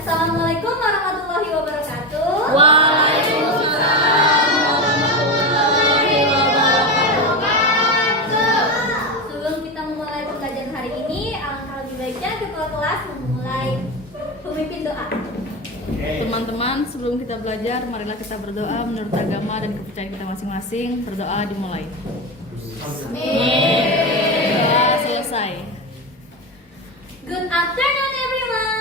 Assalamualaikum warahmatullahi wabarakatuh. Waalaikumsalam warahmatullahi wabarakatuh. Sebelum kita memulai pembelajaran hari ini, alangkah lebih baiknya ketua kelas memulai pemimpin doa. Teman-teman, sebelum kita belajar, marilah kita berdoa menurut agama dan kepercayaan kita masing-masing. Berdoa dimulai. Amin. Doa selesai. Good afternoon everyone.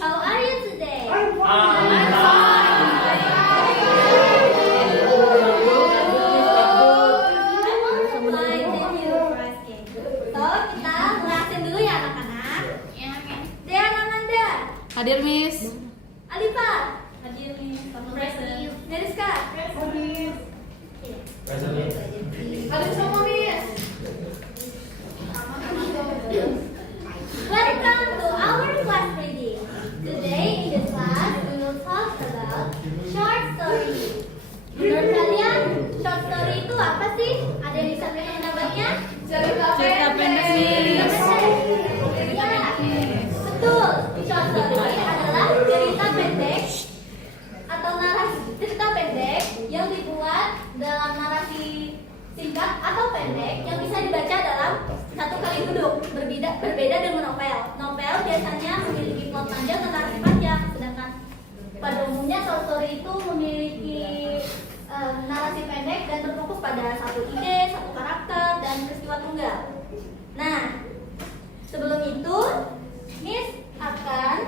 How are you today? Fine, thank you for asking. So, kita ngelasin dulu ya anak-anak. Dea Namanda, Hadir, Miss. Alifa, hadir nih, present. Neriska, hadir. Hadir semua, Miss. Welcome to our class reading. Today in this class we will talk about short story. Menurut kalian, short story itu apa sih? Ada yang bisa menambahnya? Cerita pendek, Cerita Miss. pendek. Iya, betul. Short story adalah cerita pendek atau narasi cerita pendek yang dibuat dalam narasi singkat atau pendek yang bisa dibaca dalam satu kali duduk. Berbeda dengan novel. Novel biasanya memiliki plot panjang dan narasi panjang, sedangkan pada umumnya short story itu memiliki narasi pendek dan berfokus pada satu ide, satu karakter, dan peristiwa tunggal. Nah, sebelum itu, Miss akan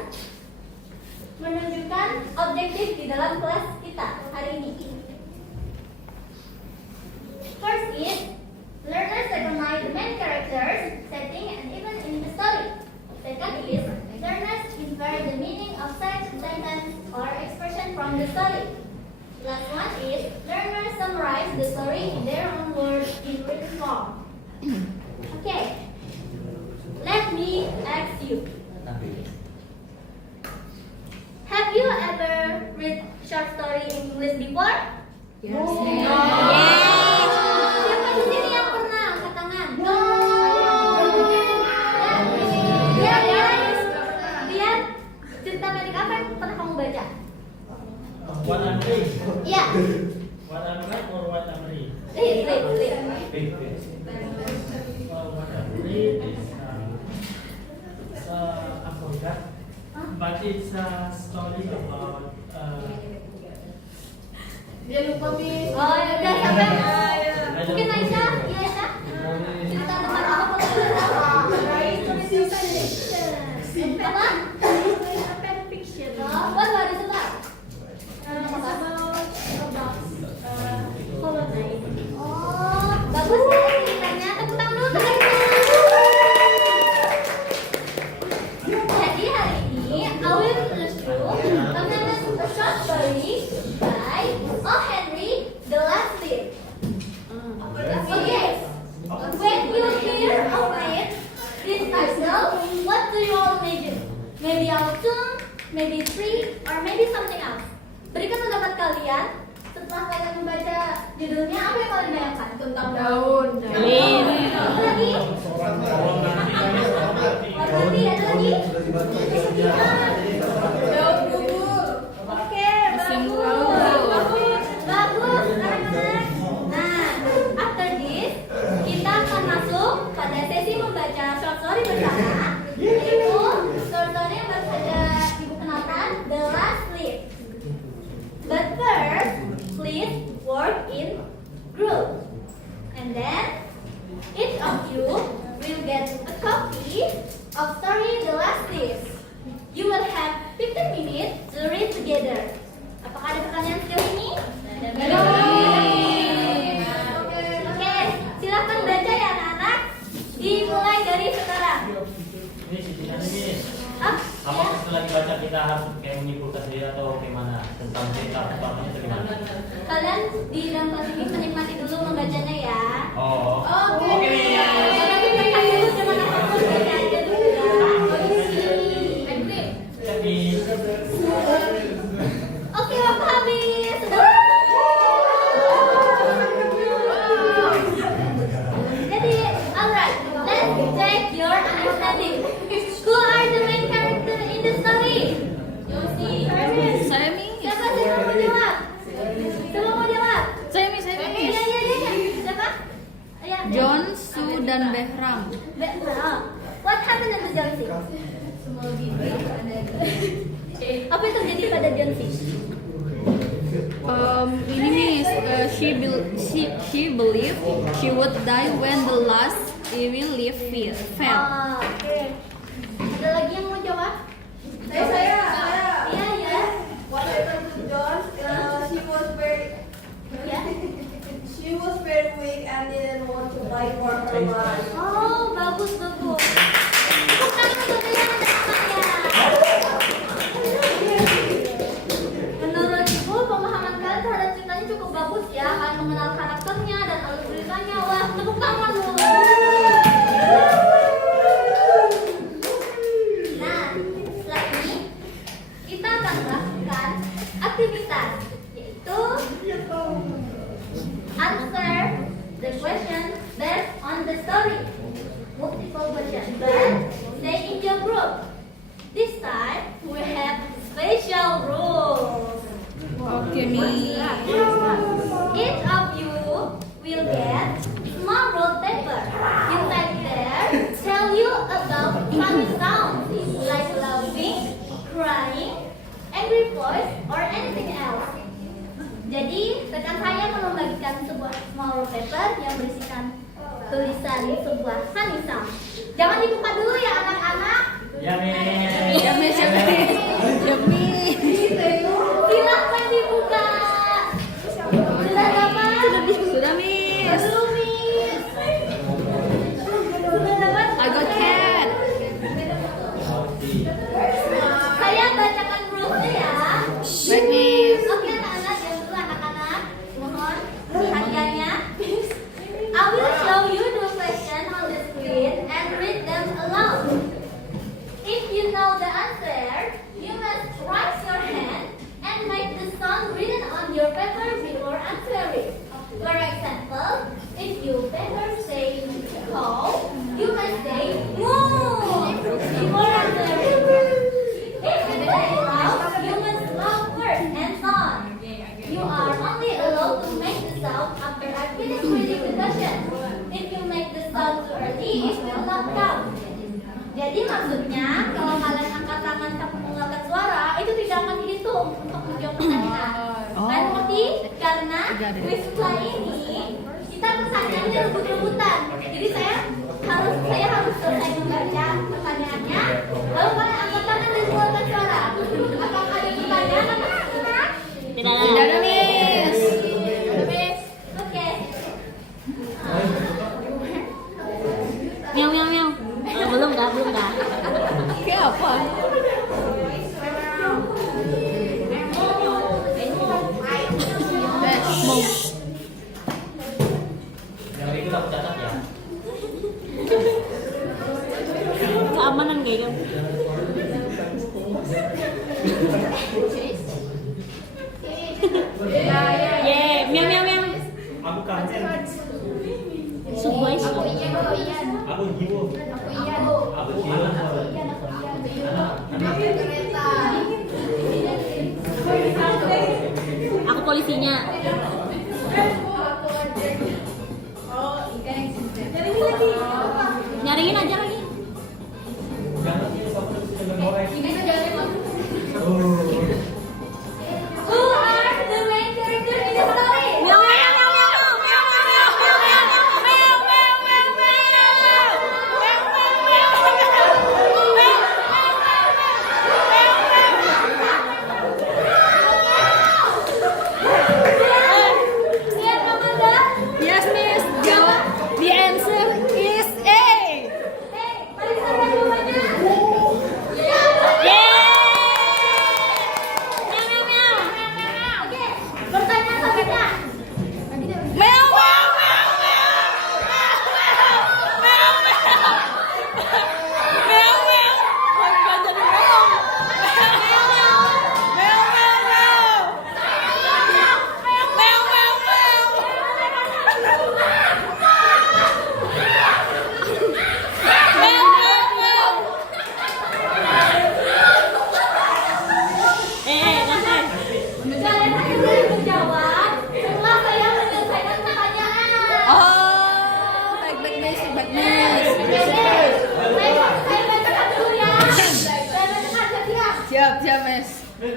menunjukkan objektif di dalam kelas kita hari ini. First is, learners recognize the main characters, setting, and even in the story. Second is, learners infer the meaning of such sentence or expression from the story. Last one is, learners summarize the story in their own words in written form. Okay, let me ask you. Have you ever read short story in English before? Yes. Siapa di sini yang pernah? Angkat tangan. Lihat, lihat. Cerita pendek apa yang pernah kamu baca? What I'm reading. Iya. What I'm read or what I'm read? Read. What I'm read is I forgot, but it's a story about Dia lupa, Miss. Oh, ya udah sampai. Mungkin Aisyah? Iya, Aisyah. Cerita tentang apa? Apa? Fan fiction. What is it about? Oh, bagus ya ceritanya. Tepuk tangan dulu untuk Aisyah. Jadi hari ini I will introduce you a short story by O. Henry The Last Leaf. Okay, when you hear of this title, what do you all imagine? Maybe autumn, maybe tree, or maybe something else. Berikan pendapat kalian. Setelah kalian membaca judulnya, apa yang kalian bayangkan? Tentang daun. Apa lagi? Warna-warni, ada lagi? Daun gugur. Oke, bagus. Bagus, anak-anak. Nah, after this, kita akan masuk pada sesi membaca short story bersama, yaitu short story yang baru saja ibu kenalkan, The Last Leaf. But first, please work in group, and then each of you will get a copy of story The Last Leaf. You will have 15 minutes to read together. Apakah ada pertanyaan sejauh ini? Oke, silakan baca ya anak-anak. Dimulai dari sekarang. ini ini. Ah, Apa ya. setelah dibaca kita harus kayak menyimpulkan sendiri atau gimana tentang cerita atau apa atau gimana? Kalian di dalam kelas ini menikmati dulu membacanya ya. Oh. Oke. Oke. Nanti mereka dulu gimana kamu baca aja dulu ya. Jadi Oke, waktu habis. Sudah. Jadi, alright. Let's check your understanding. Who are the main character in the story? Saya Mi. Siapa mau jawab? Siapa mau jawab? Saya Mi. Iya. Siapa? Ayo. John, Sue, dan Behram. What happened to John C? Apa yang terjadi pada John C? Ini Miss, she believed she would die when the last evil leaf fell. Oke. Ada lagi yang mau jawab? Saya. Iya. What happened to John? Ya. She was very weak and didn't want to fight for her life. Oh, bagus. Tepuk tangan untuk kalian anak-anaknya. Menurutku pemahaman kalian terhadap ceritanya cukup bagus ya. Kalian mengenal karakternya dan alur ceritanya. Wah, tepuk tangan loh. Nah, setelah ini kita akan melakukan aktivitas, yaitu answer the question based on the story. Multiple question, but stay in your group. This time we have special rules. Oke Mi. Each of you will get small roll paper. Inside there, tell you about funny sounds like laughing, crying, angry voice, or anything else. Jadi, rekan saya akan membagikan sebuah small roll paper yang berisikan tulisan sebuah funny sound. Jangan dibuka dulu ya anak-anak. Ya Mi. Ya Mi. Silakan dibuka. Sudah dapat? Sudah Miss. Belum, Miss. Sudah dapat? I got cat. Saya bacakan rulesnya ya. Baik Miss. Oke anak-anak, yang dulu anak-anak. Mohon perhatiannya. I will show you the question on the screen and read them aloud. If you know the answer, you must raise your hand and make the sound written on your paper before answering. For example, if you paper say cow, you must say moo before answering. If you say loud, you must loud first and sound. You are only allowed to make the sound after I finish reading the question. If you make the sound too early, it will not count. Jadi maksudnya kalau kalian angkat tangan tanpa mengeluarkan suara itu tidak akan dihitung untuk menjawab pertanyaan. Kalian mengerti? Karena quiz setelah ini kita pertanyaannya rebut-rebutan. Jadi saya harus selesai membaca pertanyaannya. Lalu kalian angkat tangan dan mengeluarkan suara. Apakah ada pertanyaan anak-anak? Tidak ada Miss. Oke. Miau. Belum kah? Kayak apa? Mau. Yang itu aku catat ya. Keamanan kayaknya. Miau. Aku kangen. Sebuah Aku jiwo. Aku Aku polisinya. Nyariin aja lagi. Who are the main character in the story? Siap, Amanda? Yes Miss. Jawab. The answer is A. Why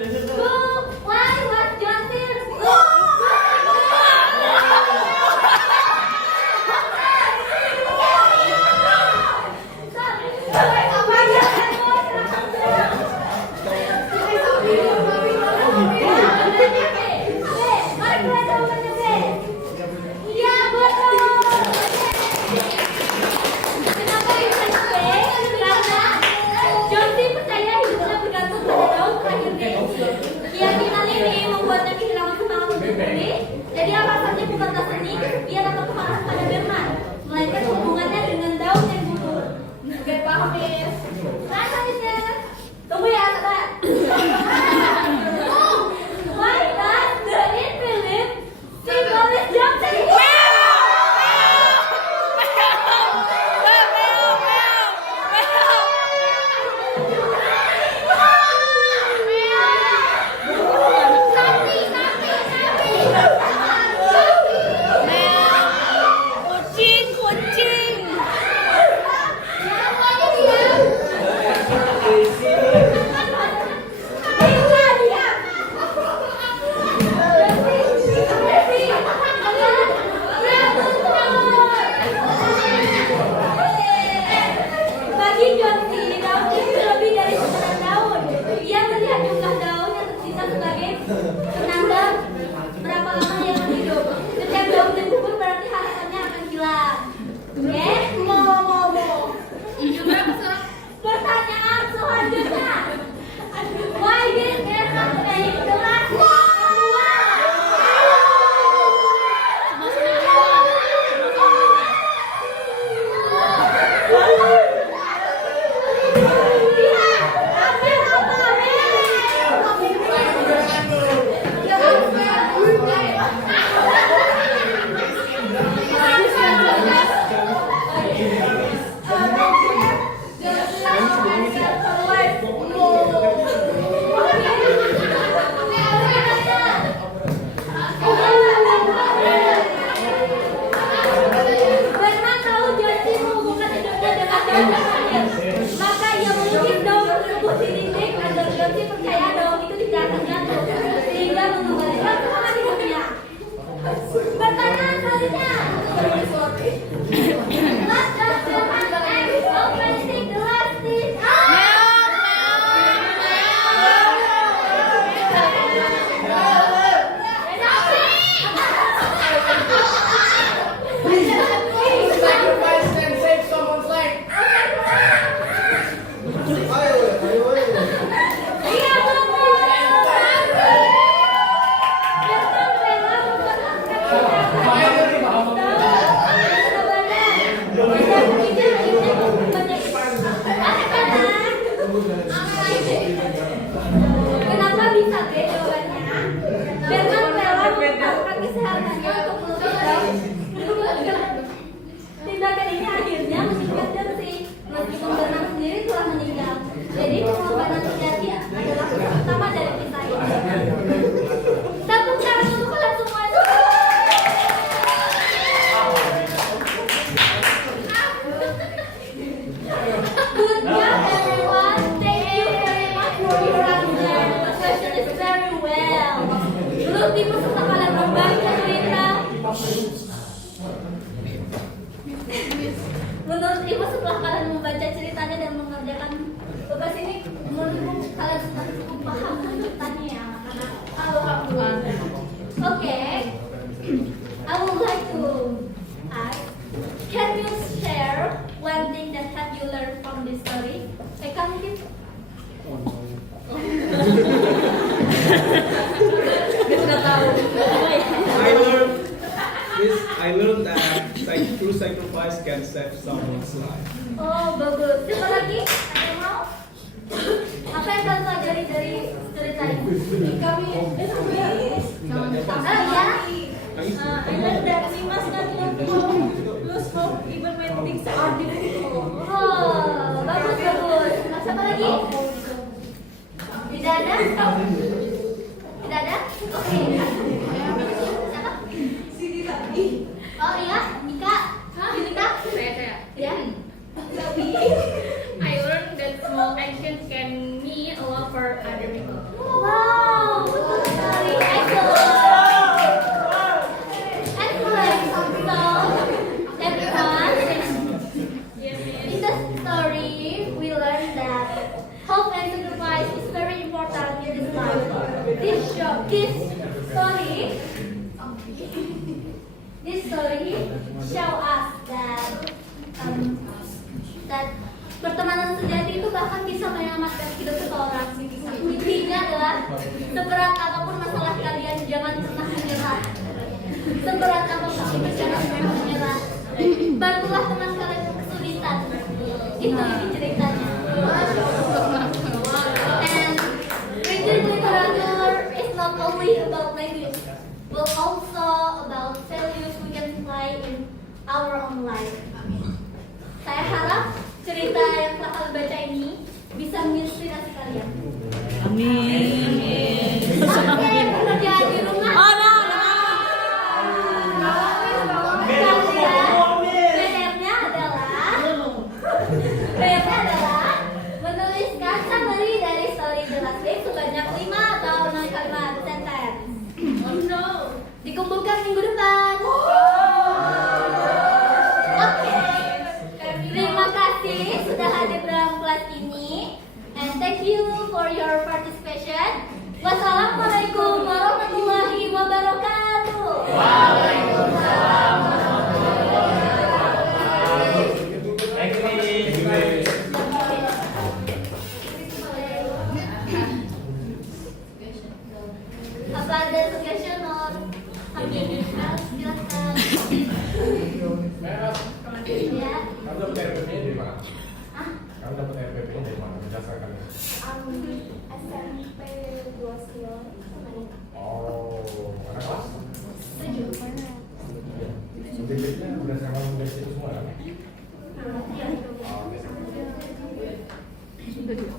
was John Sears? Iya betul. Kenapa bisa B? Karena Johnsy percaya hidupnya bergantung pada daun terakhir B. Keyakinan ini membuatnya kehilangan semangat untuk berdiri. Jadi alasannya bukan rasa seni, ia dapat kemarahan pada Berman, melainkan hubungannya dengan daun yang gugur. Oke, paham Miss? Masa Miss? Tunggu ya, sabar. Why does the invalid symbolize Johnsy? Kucing. Bagi Johnsy, daun itu lebih dari sekedar daun. Ia melihat jumlah daun yang tersisa sebagai penanda berapa lama ia akan hidup. Setiap daun yang gugur berarti harapannya akan hilang. Oke? Pertanyaan selanjutnya. Why did Berman make the last Berman tahu Johnsy menghubungkan hidupnya dengan daun terakhir. Maka ia melukis daun tersebut di dinding agar Johnsy percaya daun itu tidak akan jatuh, sehingga mengembalikan semangat hidupnya. Pertanyaan selanjutnya. What does Berman act of placing the last stitch? Sacrifice and save someone's life. Iya betul. Berman rela Kenapa bisa B jawabannya? Berman rela mempertaruhkan kesehatannya untuk melukis daun. Tindakan ini akhirnya meningkat Johnsy, meskipun Berman sendiri telah meninggal. Jadi pengorbanan sejati adalah kisah utama dari kisah ini. Tepuk tangan untuk kalian semua. Good job everyone. Thank you very much for your answer. The question is very well. Menurut tipe serta kalian membaca cerita. Menurut ibu setelah kalian membaca ceritanya dan mengerjakan tugas ini, menurut ibu kalian sudah cukup paham ceritanya ya? Alhamdulillah. Oke, I would like to ask, can you share one thing that have you learned from this story? Eka mungkin? Dia sudah tahu. I learned that true sacrifice can save someone's life. Oh, bagus. Siapa lagi? Ada yang mau? Apa yang kalian pelajari dari cerita ini? Kami ya? I learned that we must not lose hope even when things are difficult. Oh, bagus bagus. Siapa lagi? Tidak ada? Tidak ada? Oke. Siapa? Oh iya, Nika. Nika? Saya. Ya. I learned that small action can mean a lot for other people. Wow, show us that pertemanan sejati itu bahkan bisa menyelamatkan hidup seseorang. Intinya adalah seberat apapun masalah kalian, jangan pernah menyerah. Seberat apapun itu jangan pernah menyerah. Bantulah teman kalian yang kesulitan. Itu ini ceritanya. And reading literature is not only about language, but also about values we can apply in our own life. Saya harap cerita yang telah kalian baca ini bisa menginspirasi kalian. Amin. Oke, pekerjaan di rumah. Oh no. PR-nya adalah menuliskan summary dari story The Last Wave sebanyak 5 atau 6 kalimat sentence. Oh no. Dikumpulkan minggu depan. Oke. Terima kasih sudah hadir dalam kelas ini. And thank you for your participation. Wassalamualaikum warahmatullahi wabarakatuh. Waalaikumsalam warahmatullahi wabarakatuh. Thank you, Miss. Apa ada suggestion or something else? Silakan. Ya. Kamu dapat RPP-nya dari mana? Ah, Kamu dapat RPP-nya dari mana? Berdasarkan SMP 2 Sion. oh, mana kelas? 7. Subjeknya berdasarkan dari itu semua kan? Iya. Oh, oke.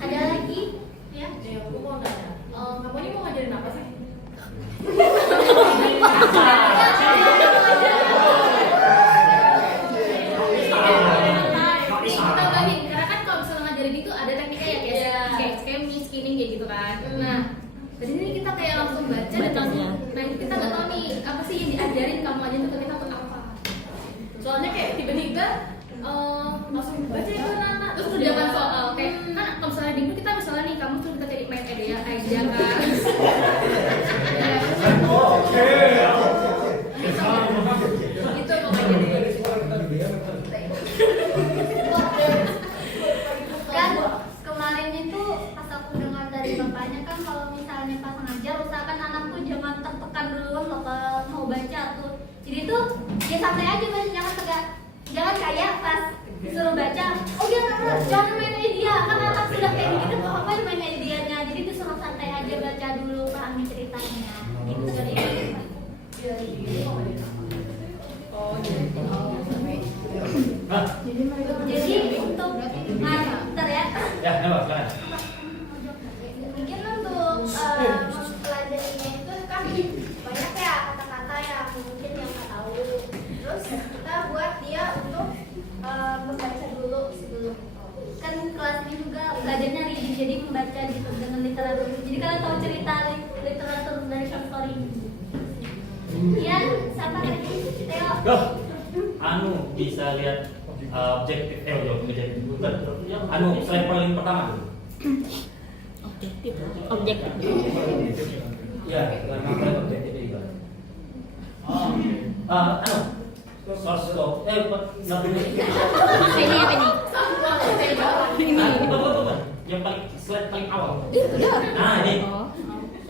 Ada lagi? Ya. Aku mau nanya, kamu ini mau ngajarin apa sih? Tambahin, karena kan kalau misalnya ngajarin itu ada tekniknya ya, kayak scanning, skinning kayak gitu kan. Nah, dari sini kita kayak langsung baca dan langsung, nah itu kita nggak tahu nih apa sih yang diajarin kamu aja tuh ke kita tuh apa. Soalnya kayak tiba-tiba langsung baca itu anak-anak, terus kerjakan soal kayak kan kalau misalnya di grup kita misalnya nih kamu tuh kita cari main ide aja kan. Itu pokoknya deh. Kan kemarin itu pas aku dengar dari bapaknya kan kalau misalnya pas ngajar usahakan anakku jangan tertekan duluan loh kalau mau baca tuh. Jadi tuh ya santai aja baca, jangan tegak, jangan kayak pas disuruh baca, oh ya jangan main idea, kan anak sudah kayak gitu tuh apa main ideanya. Jadi disuruh santai aja baca dulu, pahami ceritanya. Gitu dari Hah? jadi untuk ntar ya. Ya, coba silakan. Mungkin untuk mempelajarinya itu kan banyak ya kata-kata yang mungkin yang nggak tahu. Terus kita buat dia untuk membaca dulu sebelum kan kelas ini juga belajarnya reading, jadi membaca gitu dengan literatur. Jadi kalian tahu cerita literatur dari short story. Ian, siapa lagi? Theo. Loh, anu bisa lihat objektif, bukan. Anu slide paling pertama dulu. Objektif. Ya, slide objektif itu. Anu, source code. Nggak boleh. Ini apa nih? Bukan. Yang paling slide paling awal. Nah, ini.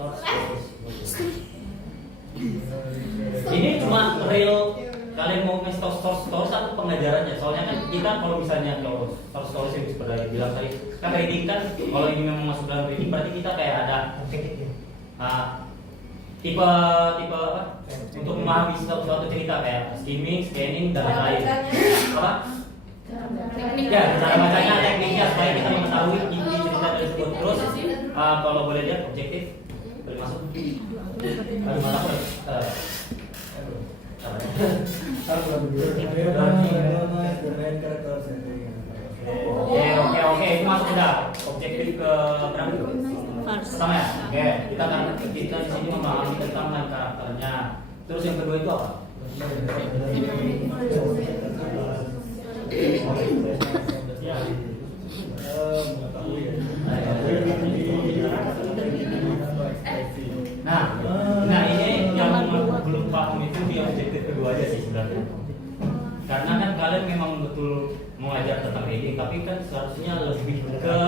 Source. Ini cuma real kalian mau nge source atau pengajarannya. Soalnya kan kita kalau misalnya kalau source yang seperti bilang tadi kan reading kan kalau ini memang masuk dalam reading berarti kita kayak ada tipe apa untuk memahami suatu cerita kayak skimming, scanning dan lain-lain. Apa? Ya, cara bacanya, tekniknya supaya kita mengetahui inti cerita tersebut. Terus kalau boleh lihat objektif boleh masuk. Oke, itu masuk udah. Objektif ke berapa itu? Pertama ya. Oke, kita di sini memahami tentang karakternya. Terus yang kedua itu apa? Nah ini yang belum paham itu di objektif kedua aja sih sebenarnya. tapi kan seharusnya lebih ke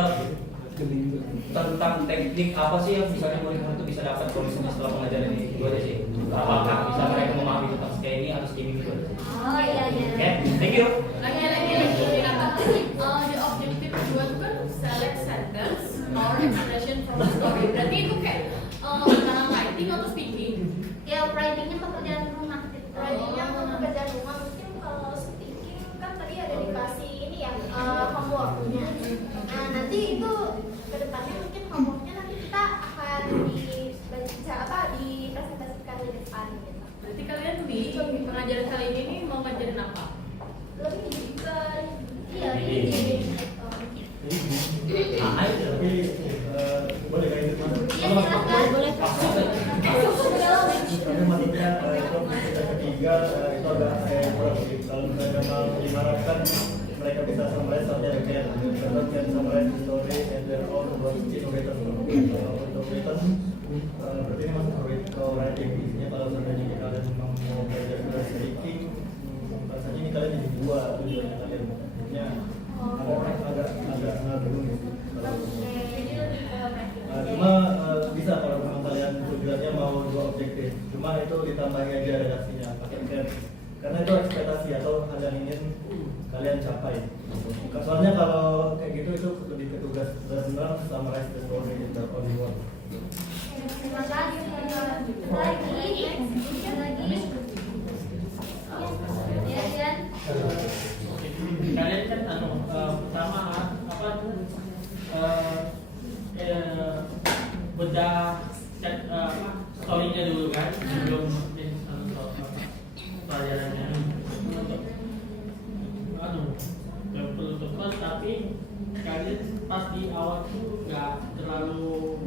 tentang teknik apa sih yang misalnya murid-murid itu bisa dapat kalau misalnya setelah pengajaran ini. Itu aja sih. Apakah bisa mereka memahami tentang ini atau skimming itu aja. Oh iya iya. Oke, thank you. Lagi the objective kedua itu kan select sentence or expression from the story. Berarti itu kayak antara writing atau speaking. Ya writingnya pekerjaan rumah. Writingnya untuk pekerjaan rumah. Mungkin kalau speaking kan tadi ada dikasih ini ya homeworknya. Nah nanti itu kedepannya mungkin homeworknya nanti kita akan dipresentasikan di depan gitu. Berarti kalian di pengajaran kali ini nih mau ngajarin apa? Lebih ke Iya Ini. ini. Ayo. Boleh kayak gitu Mas? Iya silakan. Boleh. Tapi maksudnya itu ketiga itu agak kurang sih. Kalau misalnya mau diharapkan mereka bisa summarize sampai akhir. Karena can summarize the story and then all about innovators. Innovators berarti ini masuk ke writing. Isinya kalau seandainya kalian memang mau belajar speaking, rasanya ini kalian jadi dua tujuannya kalian. Maksudnya agak ngabung gitu. Cuma bisa kalau memang kalian tujuannya mau dua objektif. Cuma itu ditambahi aja redaksinya pakai can. Karena itu ekspektasi atau hal yang ingin kalian capai. Soalnya kalau kayak gitu itu lebih ke tugas benar summarize the story in the only one. Terima kasih. Lagi. Ya Jan. Kalian kan pertama apa bedah story-nya dulu kan sebelum pelajarannya. Gak perlu cepat tapi kalian pas di awal tuh nggak terlalu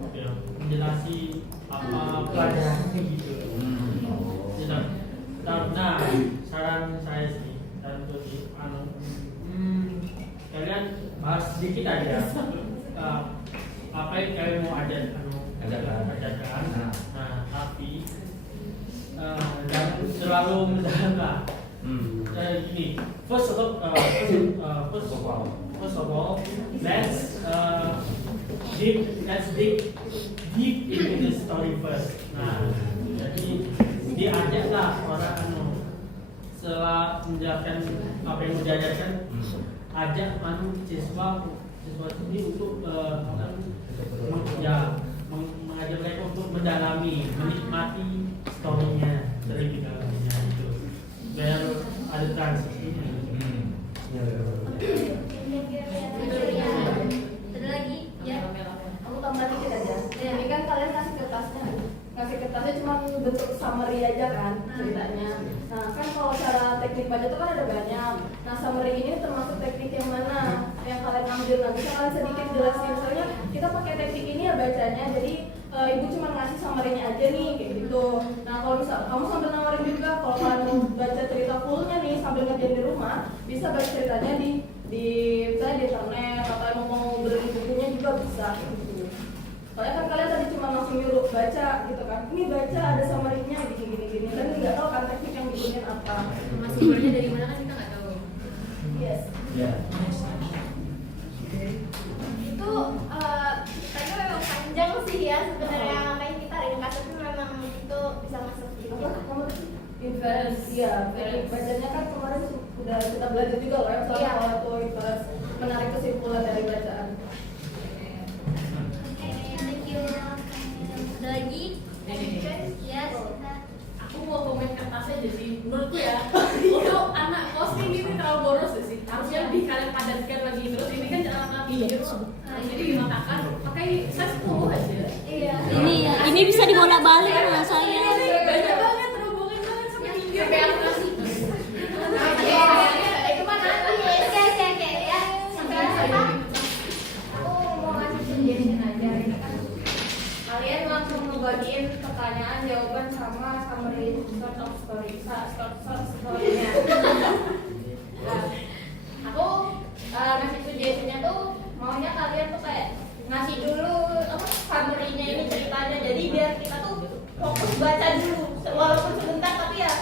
menjelasi apa pelajarannya gitu. Nah, saran saya sih dan untuk kalian bahas sedikit aja apa yang kalian mau ajarkan. Nah, tapi jangan terlalu mendalam. Gini, first of all, let's dig deep into the story first. Nah, jadi diajaklah orang setelah menjelaskan apa yang diajarkan, ajak siswa ini untuk mengajar mereka untuk mendalami, menikmati story-nya terlebih dalamnya itu, biar ada transisinya. Ada lagi? Ya. Aku tambah dikit aja. Ini kan kalian kasih kertasnya cuma bentuk summary aja kan ceritanya. Nah kan kalau cara teknik baca itu kan ada banyak. Nah summary ini termasuk teknik yang mana yang kalian ambil. Nah bisa kalian sedikit jelasin. Misalnya kita pakai teknik ini ya bacanya. Jadi ibu cuma ngasih summary-nya aja nih kayak gitu. Nah kalau misal kamu sambil nawarin juga kalau kalian mau baca cerita fullnya nih sambil ngerjain di rumah, bisa baca ceritanya di misalnya di internet atau mau beli bukunya juga bisa. Soalnya kan kalian tadi cuma langsung nyuruh baca gitu kan. Ini baca ada summary-nya gini. Dan nggak tahu kan teknik yang digunakan apa. Sumbernya dari mana kan kita nggak tahu. Yes. Ya. Itu tadi memang panjang sih ya sebenarnya makanya kita ringkas tapi memang itu bisa masuk di Inverse, iya. Bacanya kan kemarin sudah kita belajar juga loh ya soal pola itu inverse, menarik kesimpulan dari bacaan. Thank you. Ada lagi? Yes. Aku mau komen kertasnya aja sih. Menurutku ya, untuk anak kos ini terlalu boros ya sih. Harusnya lebih kalian padatkan lagi terus. Ini kan anak video, jadi dimatakan pakai size 10 aja. Iya. Ini bisa dibolak-balik sama saya. Banyak banget terhubungin banget sama video. Sampai aku kasih. itu mah nanti Oke ya. Sampai apa? aku mau ngasih suggestion aja ini kan kalian langsung ngebagiin pertanyaan jawaban sama summary short story-nya. Nah, aku ngasih suggestionnya tuh maunya kalian tuh kayak ngasih dulu summary-nya ini ceritanya jadi biar kita tuh fokus baca dulu walaupun sebentar tapi ya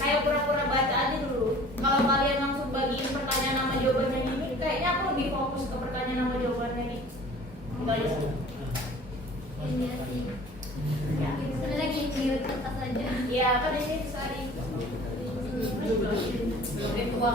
kayak pura-pura baca aja dulu. Kalau kalian langsung bagiin pertanyaan sama jawabannya ini kayaknya aku lebih lebih fokus ke pertanyaan sama jawabannya nih. Itu aja sih. Ini sih. Ya. Ada lagi ciut kertas aja. Ya, apa di sini tadi? Belum tua.